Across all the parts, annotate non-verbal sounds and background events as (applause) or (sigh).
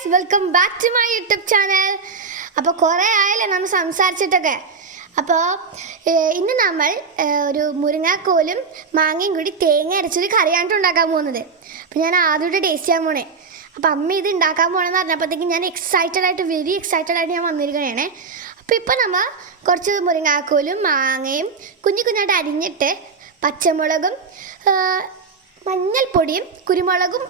Guys welcome back to my YouTube channel അപ്പോൾ കുറേ ആയല്ലേ നമ്മൾ സംസാരിച്ചിട്ടൊക്കെ. അപ്പോൾ ഇന്ന് നമ്മൾ ഒരു മുരിങ്ങാക്കോലും മാങ്ങയും കൂടി തേങ്ങ അരച്ചൊരു കറിയാണ്ട് ഉണ്ടാക്കാൻ പോകുന്നത്. അപ്പോൾ ഞാൻ ആദ്യമായിട്ട് ടേസ്റ്റ് ചെയ്യാൻ പോണേ. അപ്പോൾ അമ്മ ഇത് ഉണ്ടാക്കാൻ പോകണമെന്ന് പറഞ്ഞപ്പോഴത്തേക്കും ഞാൻ എക്സൈറ്റഡ് ആയിട്ട് വെരി എക്സൈറ്റഡ് ആയിട്ട് ഞാൻ വന്നിരിക്കുകയാണ് അപ്പോൾ ഇപ്പോൾ നമ്മൾ കുറച്ച് മുരിങ്ങാക്കോലും മാങ്ങയും കുഞ്ഞു കുഞ്ഞായിട്ട് അരിഞ്ഞിട്ട് പച്ചമുളകും മഞ്ഞൾപ്പൊടിയും കുരുമുളകും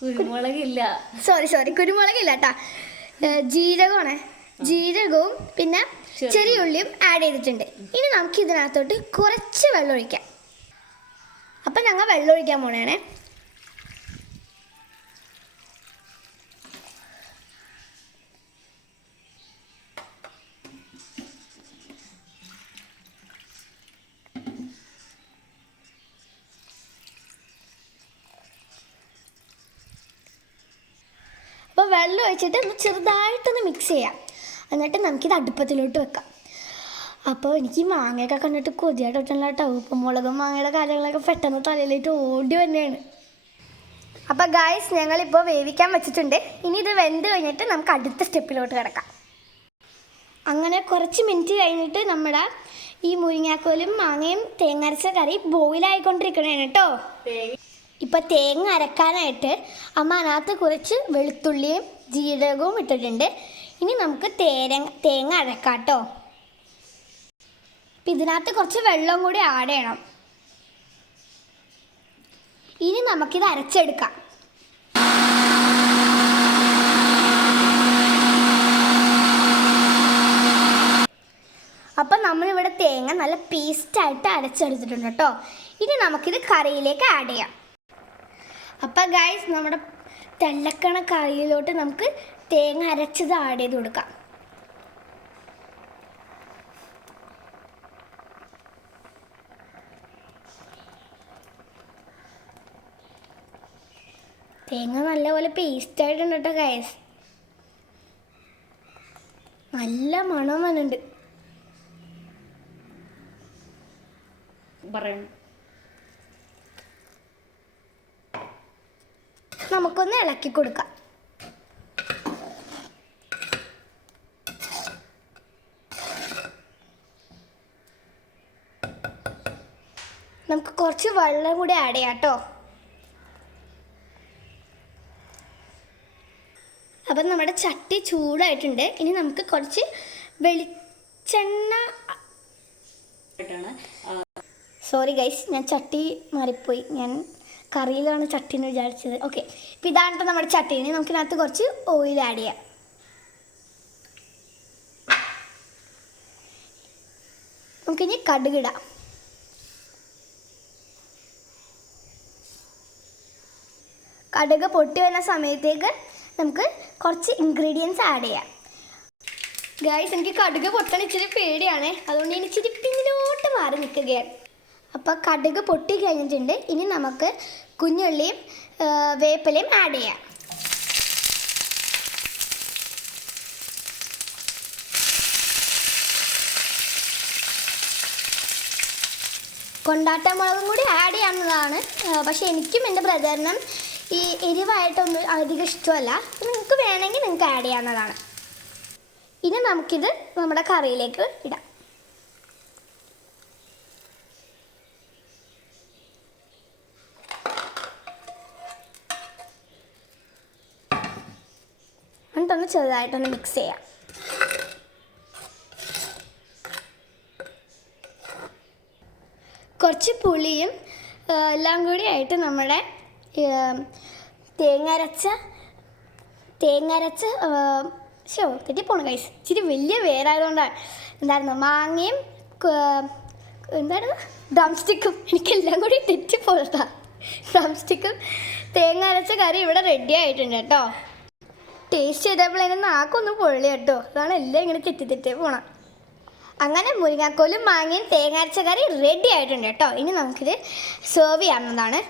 കുരുമുളകില്ല. സോറി സോറി കുരുമുളകില്ല കേട്ടാ ജീരകമാണ്. ജീരകവും പിന്നെ ചെറിയ ഉള്ളിയും ആഡ് ചെയ്തിട്ടുണ്ട്. ഇനി നമുക്ക് ഇതിനകത്തോട്ട് കുറച്ച് വെള്ളം ഒഴിക്കാം അപ്പം ഞങ്ങൾ വെള്ളം ഒഴിക്കാൻ പോണേണേ അപ്പോൾ വെള്ളം ഒഴിച്ചിട്ട് ഒന്ന് ചെറുതായിട്ടൊന്ന് മിക്സ് ചെയ്യാം. എന്നിട്ട് നമുക്കിത് അടുപ്പത്തിലോട്ട് വെക്കാം. അപ്പോൾ എനിക്ക് മാങ്ങയൊക്കെ കണ്ടിട്ട് കൊതിയായിട്ടൊറ്റല്ല കേട്ടോ. ഉപ്പുമുളകും മാങ്ങയുടെ കാര്യങ്ങളൊക്കെ പെട്ടെന്ന് തലയിലേക്ക് ഓടി വന്നെയാണ്. അപ്പോൾ ഗായ്സ് ഞങ്ങളിപ്പോൾ വേവിക്കാൻ വെച്ചിട്ടുണ്ട്. ഇനി ഇത് വെന്ത് കഴിഞ്ഞിട്ട് നമുക്ക് അടുത്ത സ്റ്റെപ്പിലോട്ട് കിടക്കാം. അങ്ങനെ കുറച്ച് മിനിറ്റ് കഴിഞ്ഞിട്ട് നമ്മുടെ ഈ മുരിങ്ങാക്കോലും മാങ്ങയും തേങ്ങ അരച്ച കറി ബോയിലായിക്കൊണ്ടിരിക്കണേണ് കേട്ടോ. ഇപ്പം തേങ്ങ അരക്കാനായിട്ട് അമ്മ അതിനകത്ത് കുറച്ച് വെളുത്തുള്ളിയും ജീരകവും ഇട്ടിട്ടുണ്ട്. ഇനി നമുക്ക് തേര തേങ്ങ അരക്കാട്ടോ. അപ്പം ഇതിനകത്ത് കുറച്ച് വെള്ളം കൂടി ആഡ് ചെയ്യണം. ഇനി നമുക്കിത് അരച്ചെടുക്കാം. അപ്പം നമ്മളിവിടെ തേങ്ങ നല്ല പേസ്റ്റായിട്ട് അരച്ചെടുത്തിട്ടുണ്ട് കേട്ടോ. ഇനി നമുക്കിത് കറിയിലേക്ക് ആഡ് ചെയ്യാം. അപ്പം ഗൈസ് നമ്മുടെ തെള്ളക്കണ കറിയിലോട്ട് നമുക്ക് തേങ്ങ അരച്ചത് ആഡ് ചെയ്ത് കൊടുക്കാം. തേങ്ങ നല്ലപോലെ പേസ്റ്റ് ആയിട്ടുണ്ട് കേട്ടോ കയസ് നല്ല മണം വന്നുണ്ട് പറയണം നമുക്കൊന്ന് ഇളക്കി കൊടുക്കാം. നമുക്ക് കുറച്ച് വെള്ളം കൂടി ആഡ് ചെയ്യാം കേട്ടോ. അപ്പം നമ്മുടെ ചട്ടി ചൂടായിട്ടുണ്ട്. ഇനി നമുക്ക് കുറച്ച് വെളിച്ചെണ്ണ സോറി ഗൈസ് ഞാൻ ചട്ടി മാറിപ്പോയി. ഞാൻ കറിയിലാണ് ചട്ടി എന്ന് വിചാരിച്ചത്. ഓക്കെ ഇപ്പം ഇതാണ് നമ്മുടെ ചട്ടിന് നമുക്കിതിനകത്ത് കുറച്ച് ഓയിൽ ആഡ് ചെയ്യാം. നമുക്കിനി കടുകിടാം കടുക് പൊട്ടി വരുന്ന സമയത്തേക്ക് നമുക്ക് കുറച്ച് ഇൻഗ്രീഡിയൻസ് ആഡ് ചെയ്യാം. ഗായ്സ് എനിക്ക് കടുക് പൊട്ടാൻ ഇച്ചിരി പേടിയാണ്. അതുകൊണ്ട് ഞാൻ ഇച്ചിരി പിന്നിലോട്ട് മാറി നിൽക്കുകയാണ്. അപ്പോൾ കടുക് പൊട്ടി കഴിഞ്ഞിട്ടുണ്ട്. ഇനി നമുക്ക് കുഞ്ഞുള്ളിയും വേപ്പലയും ആഡ് ചെയ്യാം. കൊണ്ടാട്ടമുളകും കൂടി ആഡ് ചെയ്യാവുന്നതാണ്. പക്ഷേ എനിക്കും എന്റെ ബ്രദറിനും ഈ എരിവായിട്ടൊന്നും അധികം ഇഷ്ടമല്ല. നിങ്ങൾക്ക് വേണമെങ്കിൽ നിങ്ങൾക്ക് ആഡ് ചെയ്യാവുന്നതാണ്. ഇനി നമുക്കിത് നമ്മുടെ കറിയിലേക്ക് ഇടാം. എന്നിട്ടൊന്ന് ചെറുതായിട്ടൊന്ന് മിക്സ് ചെയ്യാം. കുറച്ച് പുളിയും എല്ലാം കൂടി ആയിട്ട് നമ്മുടെ തേങ്ങരച്ച അരച്ച ശോ തെറ്റിപ്പോണു കൈസ് ഇച്ചിരി വലിയ പേരായതുകൊണ്ടാണ് എന്തായിരുന്നു? മാങ്ങയും എന്തായിരുന്നു ഡ്രം സ്റ്റിക്കും എനിക്കെല്ലാം കൂടി തെറ്റിപ്പോട്ടാ ഡ്രം (laughs) സ്റ്റിക്കും തേങ്ങ അരച്ച കറി ഇവിടെ റെഡി ആയിട്ടുണ്ട് കേട്ടോ. ടേസ്റ്റ് ചെയ്തപ്പോൾ എന്റെ നാക്കൊന്ന് പൊള്ളി കേട്ടോ. അതാണ് എല്ലാം ഇങ്ങനെ തെറ്റി തെറ്റി പോണം. അങ്ങനെ മുരിങ്ങാക്കോലും മാങ്ങയും തേങ്ങ അരച്ച കറി റെഡി ആയിട്ടുണ്ട് കേട്ടോ. ഇനി നമുക്കിത് സെർവ് ചെയ്യാവുന്നതാണ്.